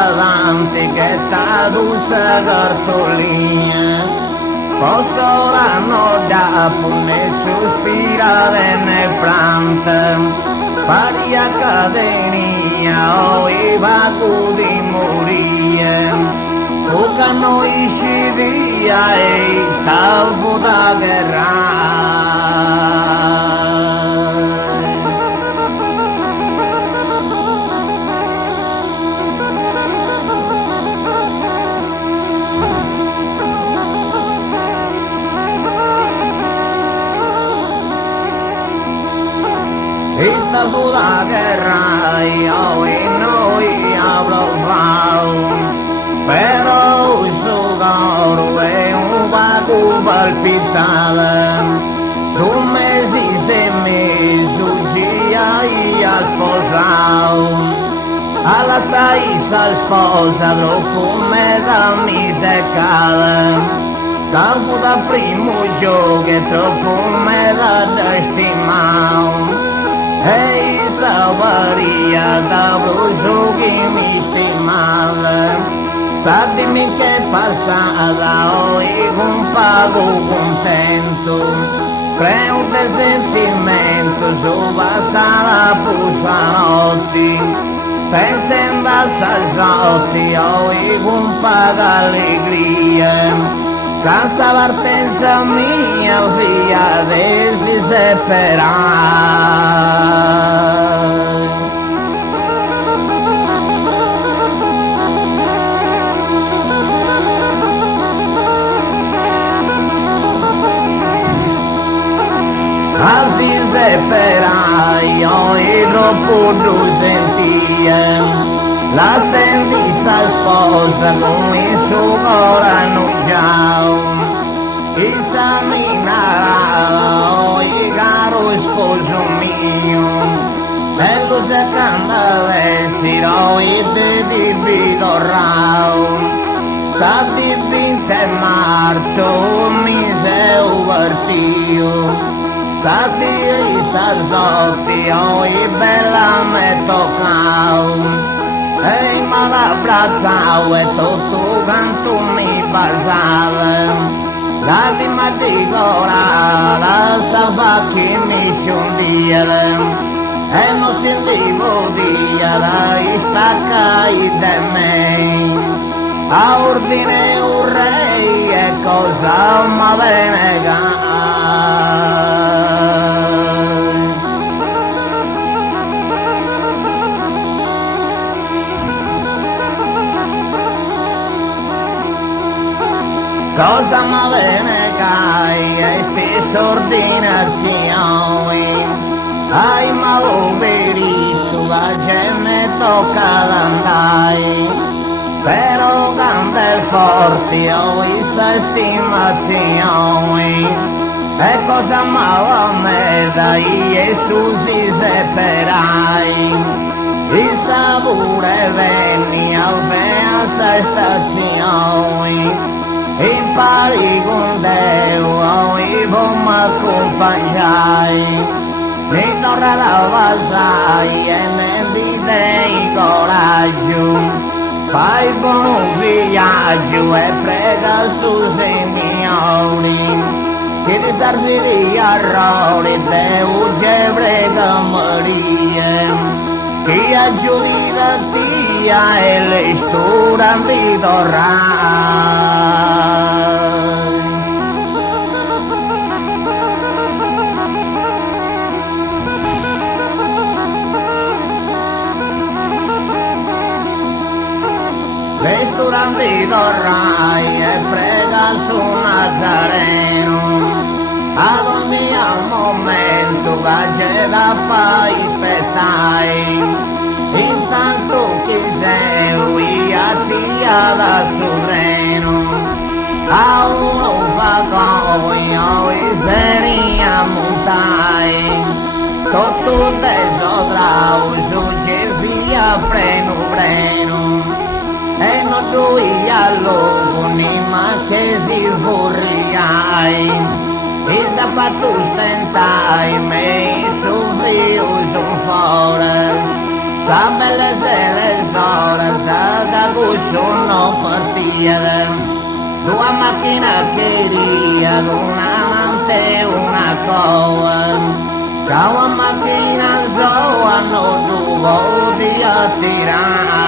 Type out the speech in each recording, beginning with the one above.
davanti che sta dulce cartolina, posso l'anno dopo ne sospirare ne planta, pari accademia o i vacu di morire, tu che noi ci via e talvo da guerra. Ita buda guerra io e noi avrò però il suo coro è un vago palpitare, tu mesi se mi sugia io sposato, alla stessa sposa troppo me da mi seccare. Campo da primo gioco e troppo me da destimao, e savaria da brucio che mi stimava, sa di me che passata e con pago contento, creo un sentimento su passata pussanotti, pensando a salsotti e con pago allegria. Casa partenza mia figlia desi separare. Casi separai e troppo tu sentia, la senti sa sposa con il suo cuore annunciato, esaminarò il caro sposo mio, bello se candalessero e te ti torrao, sa di 20 marzo mi sei partito, sa di risalzottio e bella me toccao, e ma l'abbracciavo e tutto quanto mi passava, lacrima di cola stava che mi scendiva, e non sentivo via la staccai da me, a ordine un re e cosa mi venega. Cosa mi venegai e spesso ordinazioni, ai ma verito la gente tocca andare, però canta forte ho questa stimazione, e cosa mi me dai e su si separai, il sapore venni a fare stazione, impari con Dio e vom accompagnai, mi torna la vasai e ne dei coraggio, fai buon viaggio e prega su signori, che ti servi di errori Dio che prega Maria, che aggiudica tia e le stura di torrare. Ristorante torrai e prega su Nazareno, ad ogni momento che c'è da fare spettai, intanto che sei a zia da Surreno, a uno vagoio e seria montai, sotto teso trauso c'è via freno, e non tu allo ma che si vorriai, e da fatto stentai me su Dio son fuori, sa belle stelle sola, sa da guscio non partire. Due macchine che dia, una nante e una coa. Ciao a macchina sola, no giuvo di attirare.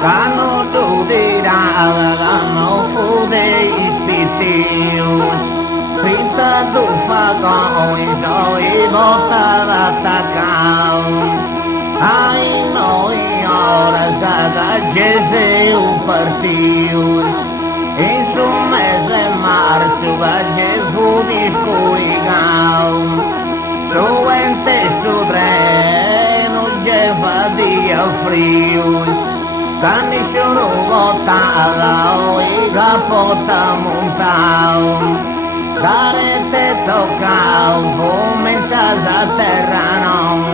Cano tu dirà, cano fu dei spitius, finta tu fa con i suoi botta d'attaccao. Ai noi ora sa da Gesù partius, in su mese marzo va Gesù di sculigao. Su ente su treno, Gefa di frius, Cani sono votata, i capota montao, sarete toccao, comincias a terra non,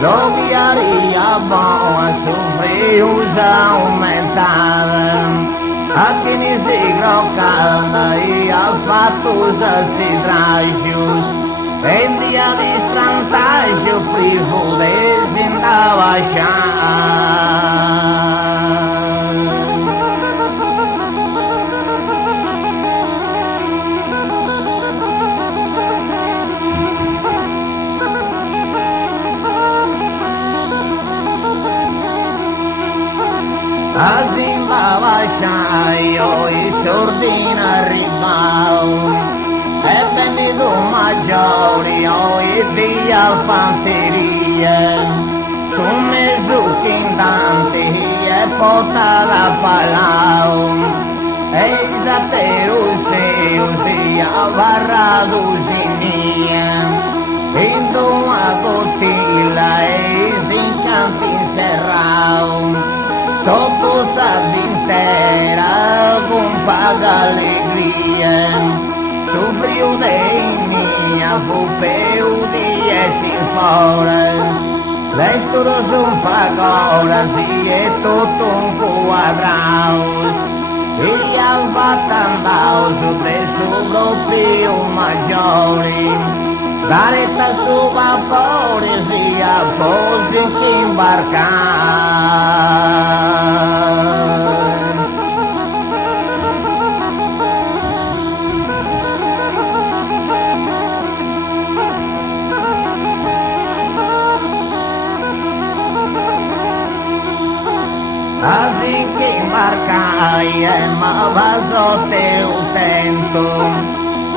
lo chiaria buona, su friusa aumentata, a chi ne si groccata, e a fattusa si trascius, e in dia di strantaggio frifude si andava a Azimbava sciaio i sordina arrivau e venuto maggiori o i via fanteria su mesuti intanti e potata palau e isateru seu sia varradu sinia in tua cotilla e si incanti serrau Todo sa intera con paga alegria, sofriu de minha fupeu de sin fora, lesturo son pagoras e todo un quadraus, e alvatandaus o preço do pio maggiore, gareta su vapores e a pose que embarcar. Assim que embarcai e ma vaso teu tento,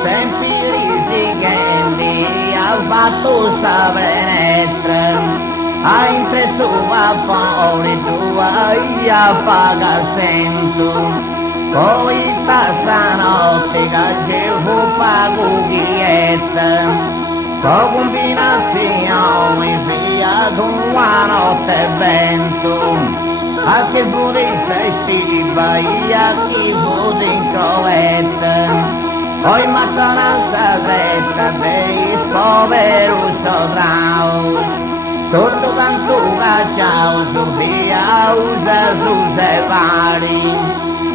sempre risiguendi al fatto sabenetra, a entre su vapore tua ia paga sento, poi passa notte che fu pago ghietta, con combinazione via d'una notte vento, a che fu di festiva e a chi fu di covetta, poi matanza dretta dei poveros sodraus, tutto canto cacciao su via usa su vari,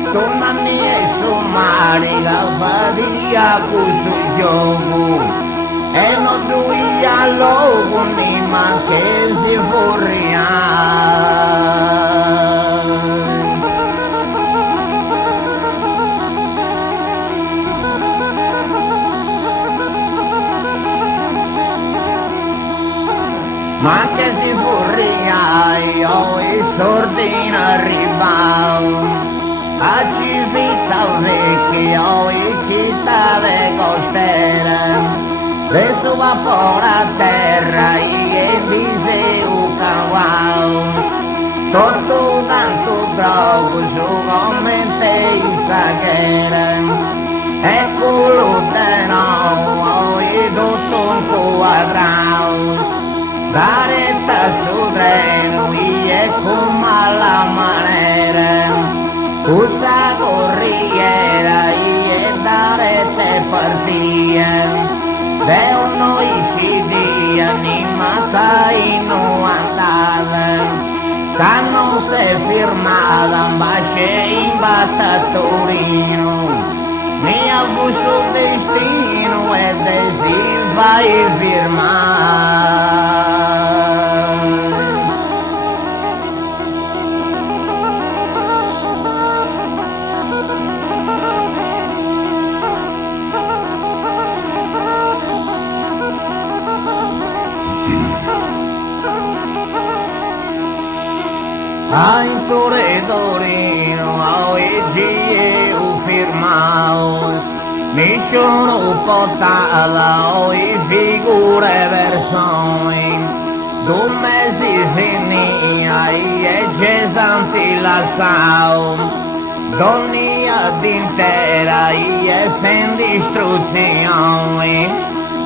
su nanni e su mari galfadia cu su gioco, e non duia logo ni manche si furria. Ma che si furria io e sordina arrivau, a civita vecchio e città de costera, de su vapore a terra e dise ucawau, tutto tanto trovo su commente in saghera, e culo de nuovo e tutto un quadrau, Garetta su treno e come alla manera, usa corriera e darete partia, de noi si dia non si è firmata invece in battatorino, mi ha busso destino e si fai firmare. Ai Torino, oggi io firmaos, mi sono portata i figure persone, 2 mesi senia e gesanti la sao, donnia d'intera e sen distruzione,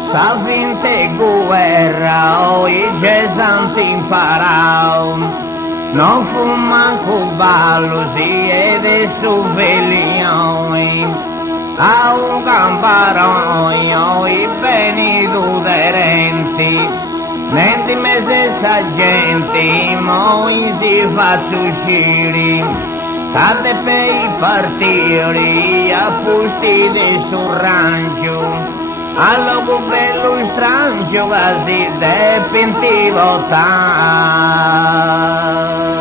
sa finte guerra i gesanti imparao. Non fu manco ballo si ed suveglione, a un camparoio i beni duderenti, mentre me stessa gente moi si faccio uscire, cade per i partiti a posti di sto rancio, allo bello strangio quasi depintivo tal.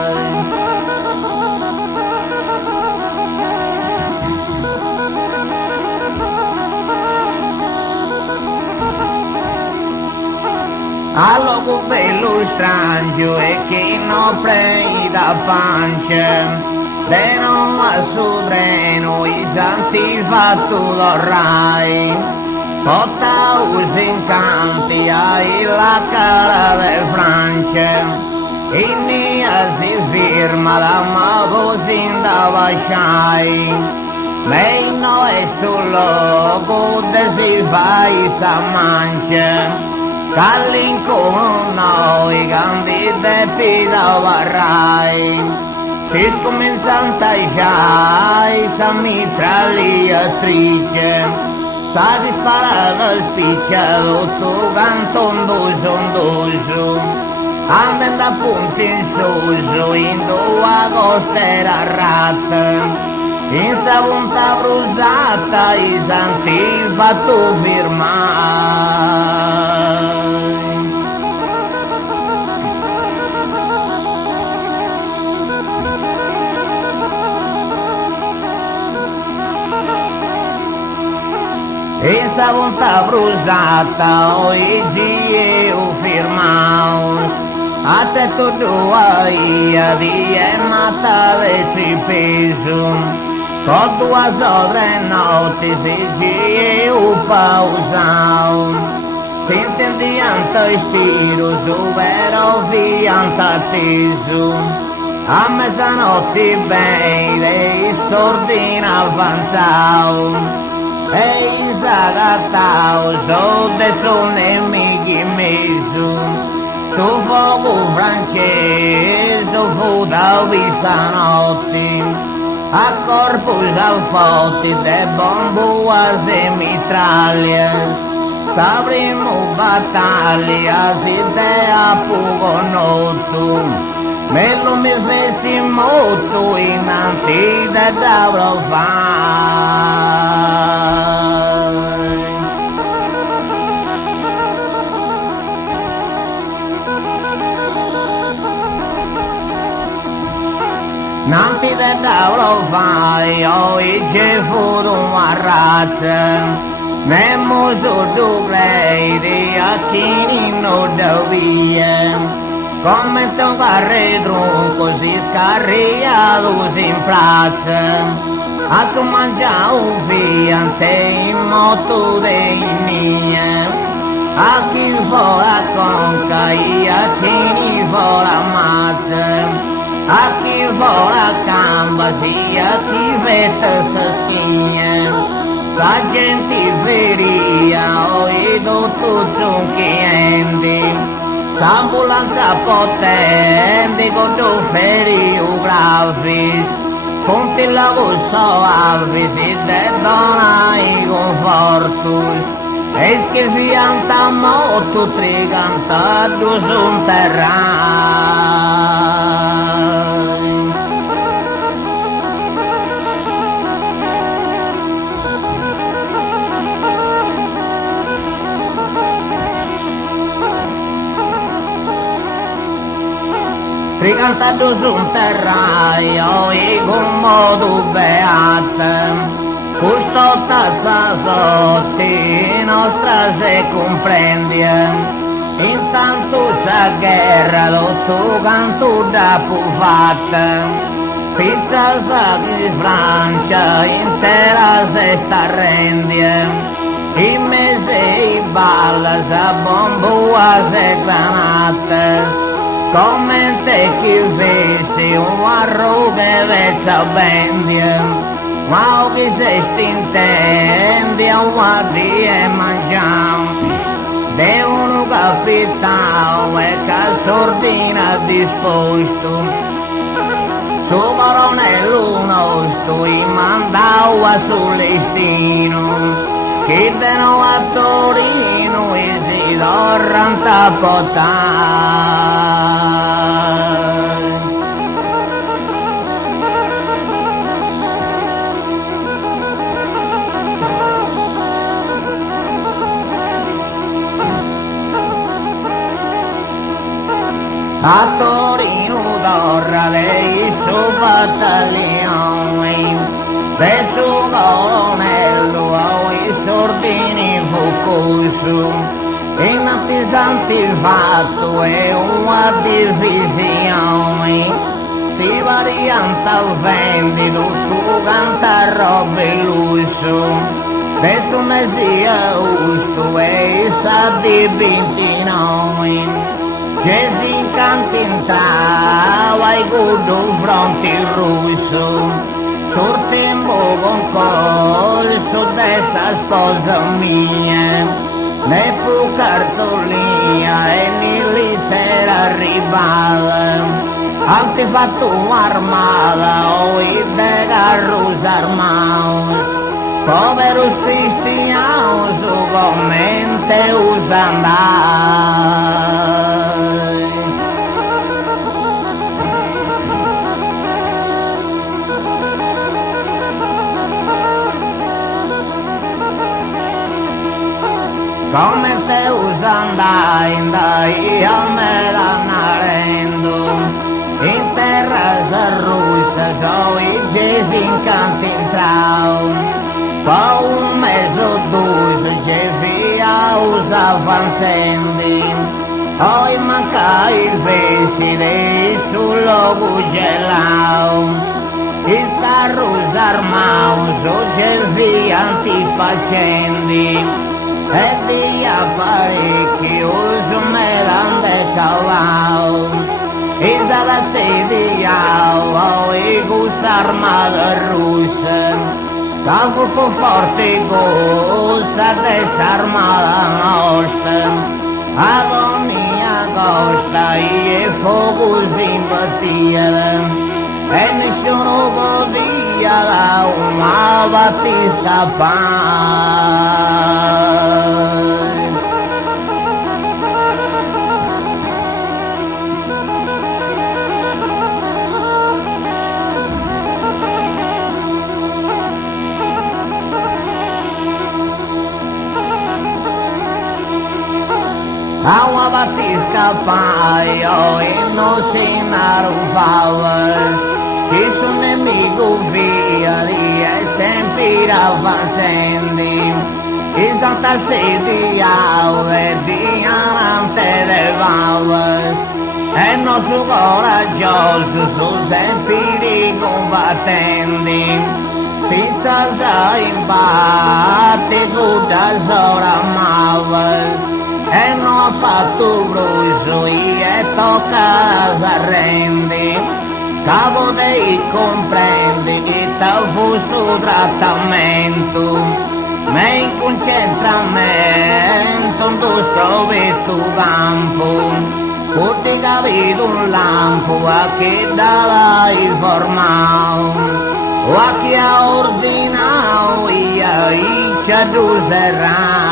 Allo bello strangio e che non prenda pancia, se non va su treno i santi fatto l'orrai, porta us incanti ai la cara del Francia, in nia si firma la magosin da vasciai, lei no è sul logo de si fai sa mancia, Callincono noi grandi depi da varrai, si scomincianta già sa mitragliatrice, sa disparare il spicciato tu canton doso, andando a punti in suso in 2 costera ratta, in sa punta brusata i santi fatto firmare. In sa punta brusata oggi io firmaos, a te tutto ia di è Natale ci peso, con 2 sodre notti si io pausao, si intendianta ispiro su vero fianta teso, a mezzanotte bene sordina avanzao, e Zagatao so de son nemici mesu, su fuoco francese fu da visanotti, a corpus alfotti de bombuas e mitraglias, sapremo battaglia si dea pugonotto, me lo mi fesi molto in antida da fare. Nanti de davro fai i fu una razza, nemo su tu credi a chi non dovia, come tu carri tronco si scarriato in piazza, a su mangiare un fiante in moto dei mia, a chi fu la conca e a chi fu la mazza, a chi vola gamba sia chi vette sastigna, sa gente veria e tutto clienti, s'ambulanza potente con 2 feriografi, fonti la soave si debbono i confortus, e schifianta molto trigantato su un terreno. cantando su un terraio e con modo beato. Questo tassa sotti nostra se comprende. Intanto sa guerra l'otto canto da fatta. Pizza sa di Francia intera se sta rendia. I mese i balla sa bomboa se granatas. Come te chi vesti un arro che vezza bendia. Ma chi se stintendi a un guardi e mangiamo. De un capitano e che sordina disposto. Su coronello nostro i mandava sul listino, che veno a Torino e si dorranta potare. A Torino d'orra lei su battaglione, per su colonnello i sordini fucusu, in attisanti fatto è una divisione, si varianta vendi tutto canta robe lusso, per su mesi augusto e sa di 29. Che si cantintrava i gudo fronti russo, sortemmo con colso dessa sposa mia, ne fu cartolina e militare arrivava, antifatto armata o i de carros armados, poveros cristianos ugualmente usandai. Come te usandai a me l'annarendo, in terra russa so i gesi in canti entrau, poi un mese o due che via usa fansendi, poi manca il vesile sul logo gelau, i starros armaus o gelvi antifaccendi, e di apparecchi uso me l'ande cavao, e da sediao e gus armata russa, capo po forte gusta desarmata nostra, agonia costa e fuoco simpatia, e nessuno podia da una battisca a una battisca paio e non si narufavas, che sul nemico via di e sempre avanzandi, e santa sedia e di anante de valvas, e nostro coraggioso su sempre combattenti, senza sa imbatti tutta sora amavas, e non ha fatto brucio e tocca s'arrendi, capo dei comprendi che t'ha fuso trattamento, ma in concentramento tu trovi tu campo, pur capito un lampo a chi dava informato, o a chi ha ordinato i c'è tu serrai.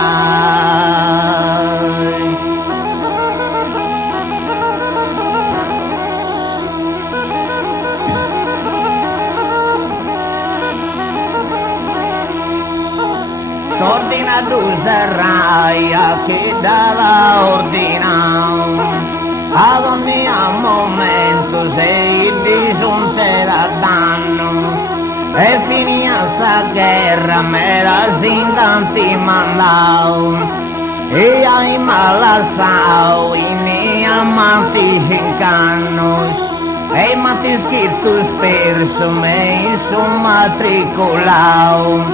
Ordina tu serrai a chi dava ordinato, ad ogni momento sei disonterà danno e finia sta guerra me la sin tanti mandau e ai malassau i amanti cincanos e mati scrittos perso me su matricolau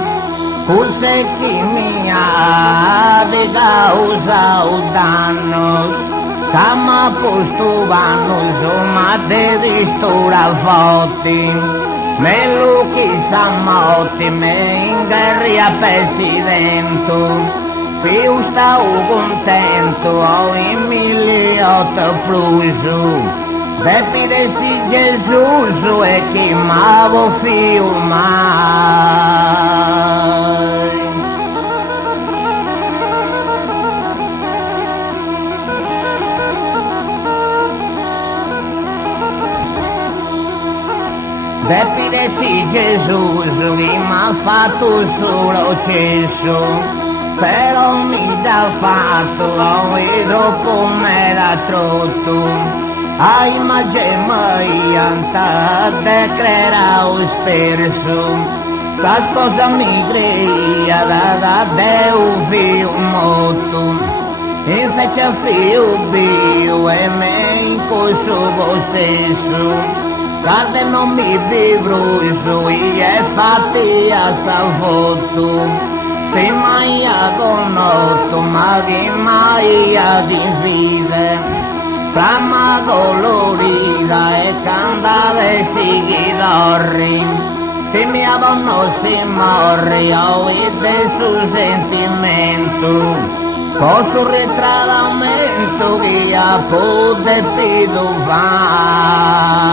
forse chi mi ha de causa dannos Kama posto vanno insomma de distora fotti me lo chissà motti me in guerra presidente più stavo contento ho in 1008 plus Depidesi Gesù e chi m'avo figlio mai Depidesi Gesù che m'ha fatto solo cesso però mi dà fatto e dopo me l'ha trotto ai maggemaianta de crera sperso sa sposa mi greia da Deu figlio molto e fece figlio bio e me in Kosovo stesso Guarda non mi vibruso e fatti a salvotto se mai a conosco ma che mai a divide Flamma colorita e candele seguidori che mi avonno si morri ho il suo sentimento posso ritradamento che ha potuto fare